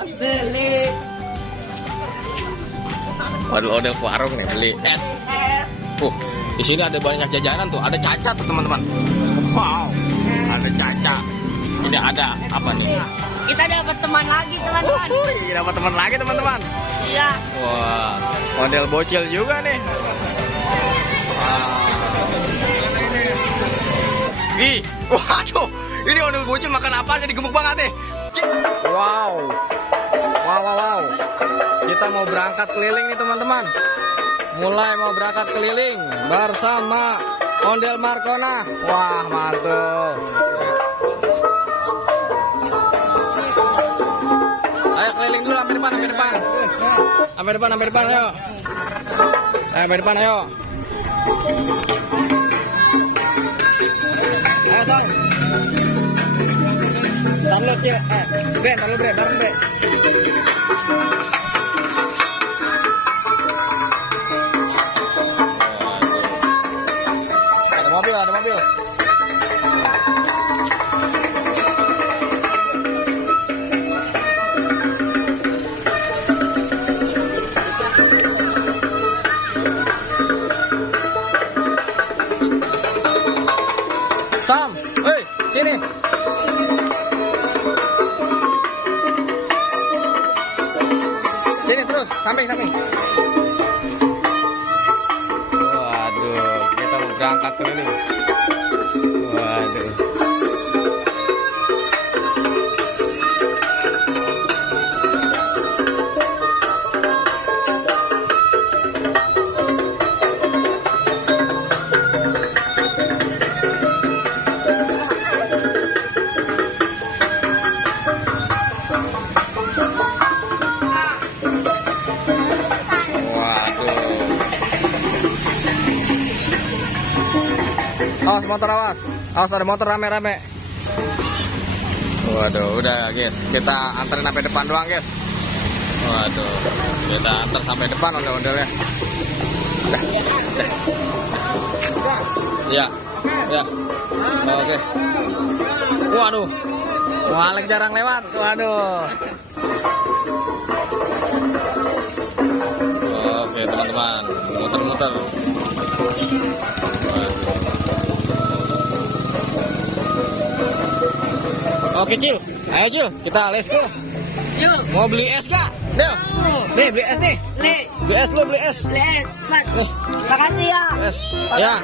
Beli. Waduh, udah ke warung nih beli es. Di sini ada banyak jajanan tuh. Ada caca tuh teman-teman. Wow, ada caca. Ini ada apa nih? Kita dapat teman lagi teman-teman. Dapat teman lagi teman-teman. Iya. Wah, model bocil juga nih. Ih, waduh, ini model bocil makan apa jadi gemuk banget nih. Wow. Kita mau berangkat keliling nih teman-teman. Mulai mau berangkat keliling bersama Ondel Markona. Wah, mantul. Ayo keliling dulu, sampai depan. Sampai depan, ayo. Sampai depan, ayo. Ayo, Song. Taruh, Cil. Bre, bareng, Bre. Ada mobil. Sam, hei, sini. Sini terus, samping. Waduh, kita mau berangkat keliling. Waduh. Awas motor, awas ada motor rame-rame. Waduh, udah guys, kita anterin sampai depan doang guys. Waduh, kita antar sampai depan ondel-ondelnya. Udah. Ya. Oke. Waduh, Walek jarang lewat. Waduh. Oke teman-teman, muter-muter. Oke Cil, ayo Cil, kita let's go. Mau beli es gak? Del, nih beli es nih. Beli es lu, beli es. Mas. Makasih ya. Es. Ya.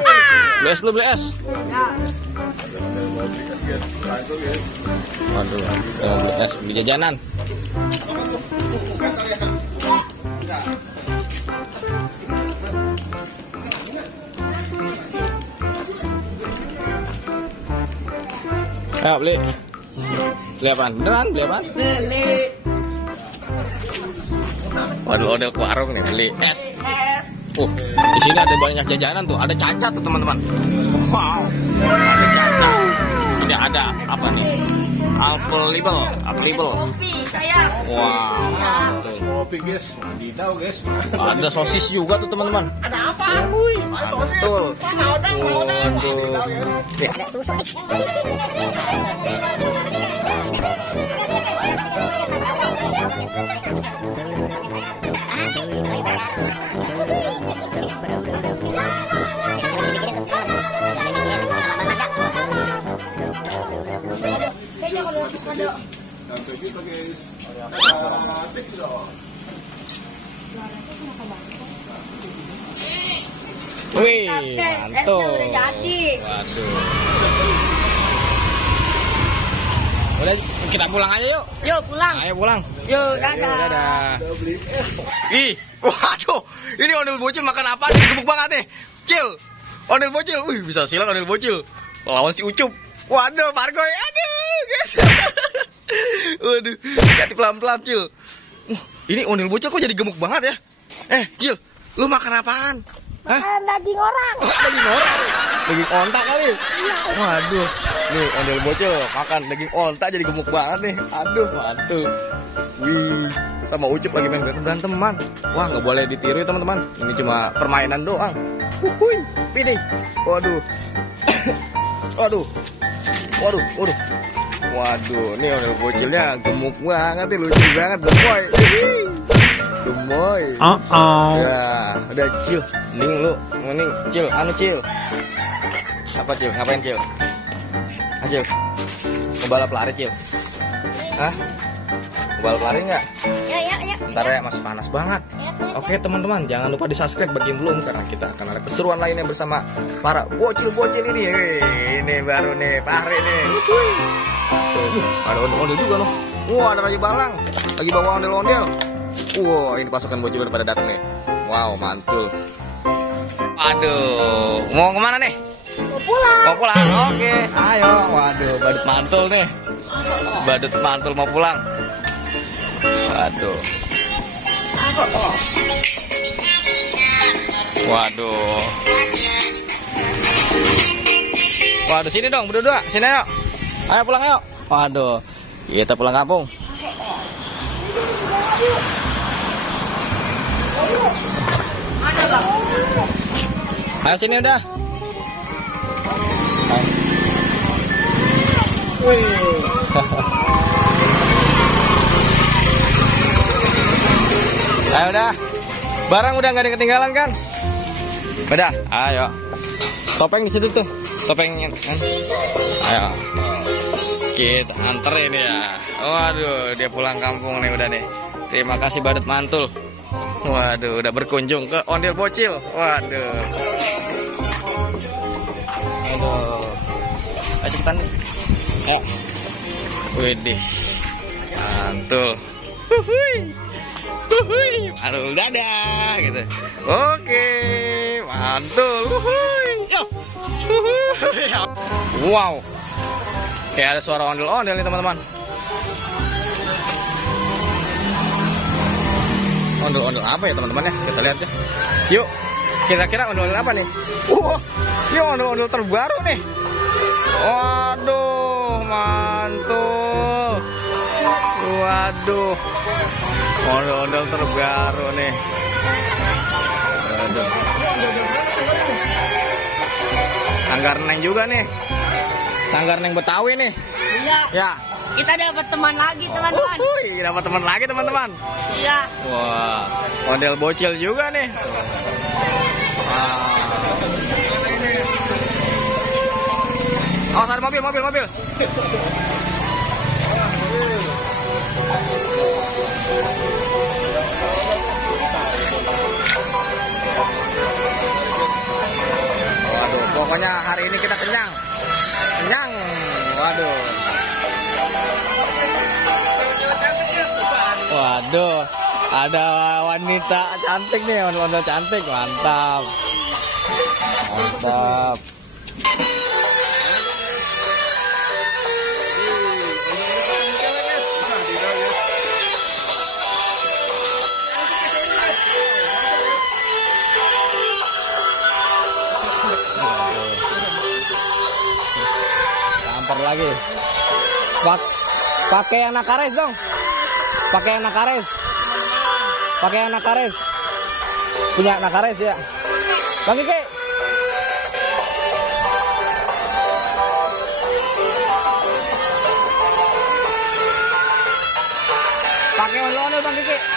Beli es lu, beli es. Ya. Waduh, mau beli es, beli jajanan. Ayo beli. Beli apaan? Beneran beli apaan? Beli. Waduh, udah ke warung nih beli es. Di sini ada banyak jajanan tuh. Ada caca tuh teman-teman. Wow, ada caca. Ini ada apa nih? Apple label. Kopi sayang. Wow. Kopi guys, tahu guys. Ada sosis juga tuh teman-teman. Ada apa? Mantul. Waduh. Ada susu. Wih, mantul. Waduh. Udah, kita pulang aja yuk. Yuk pulang. Ayo pulang. Yuk dadah. Ih, waduh, ini ondel bocil makan apa nih? Gemuk banget nih. Cil, ondel bocil. Wih, bisa silang ondel bocil. Lawan si Ucup. Waduh, Margoy. Aduh, guys. Waduh, hati pelan-pelan, Cil. Ini ondel bocil kok jadi gemuk banget ya? Cil, lu makan apaan? Hah? Daging orang. Daging orang? Daging onta kali? Waduh, nih ondel bocil makan daging onta jadi gemuk banget nih. Aduh, mantul. Wih, sama Ucup lagi main beranteman. Wah, nggak boleh ditiru teman-teman. Ini cuma permainan doang. Wuih, ini. Waduh. Waduh. Waduh, ini ondel bocilnya gemuk banget nih, lucu banget gemoy. Gemoy. Ya, udah Cil. Mending lu, mending Cil, Cil. Apa Cil? Ngapain Cil? Cil. Ngebalap lari Cil. Hah? Ngebalap lari nggak? Ya. Bentar ya, masih panas banget. Oke teman-teman, jangan lupa di subscribe bagi yang belum, karena kita akan ada keseruan lainnya bersama para bocil-bocil ini. Ini baru nih, Fahri nih. Ada ondel-ondel juga loh. Wah, ada lagi balang, lagi bawa ondel-ondel. Wah, ini pasukan bocil udah pada datang nih. Wow, mantul. Aduh, mau kemana nih? Mau pulang. Oke, ayo. Waduh, badut mantul nih. Badut mantul mau pulang. Waduh. Waduh. Waduh, sini dong berdua. Sini ayo. Ayo pulang ayo. Waduh. Kita pulang kampung. Ayo sini udah. Ayo udah. Barang udah nggak ada yang ketinggalan kan? Udah, ayo. Topeng di situ tuh. Topengnya kan. Ayo. Kita anterin ya. Waduh, dia pulang kampung nih udah nih. Terima kasih badut mantul. Waduh, udah berkunjung ke ondel bocil. Waduh. Aduh. Ayo cepetan nih. Ayo. Widih. Mantul. Mantul dadah gitu. Oke, mantul. Wow. Kayak ada suara ondel-ondel nih teman-teman. Ondel-ondel apa ya teman-teman ya? Kita lihat ya. Yuk, kira-kira ondel-ondel apa nih? Ini ondel-ondel terbaru nih. Waduh, mantul. Waduh, ondel-ondel terbaru nih. Waduh. Sanggar Neng juga nih. Sanggar Neng Betawi nih. Iya. Ya. Kita dapat teman lagi, teman-teman. Dapat teman lagi teman-teman. Iya. Wah, ondel bocil juga nih. Oh, ada mobil. Waduh, pokoknya hari ini kita kenyang. Waduh. Waduh, ada wanita cantik nih, ondel-ondel cantik, mantap. Tampar lagi. Pakai yang nakares dong. Pakai yang nakares. Punya nakares ya. Bang Kiki. Pakai ondel-ondel Bang Kiki.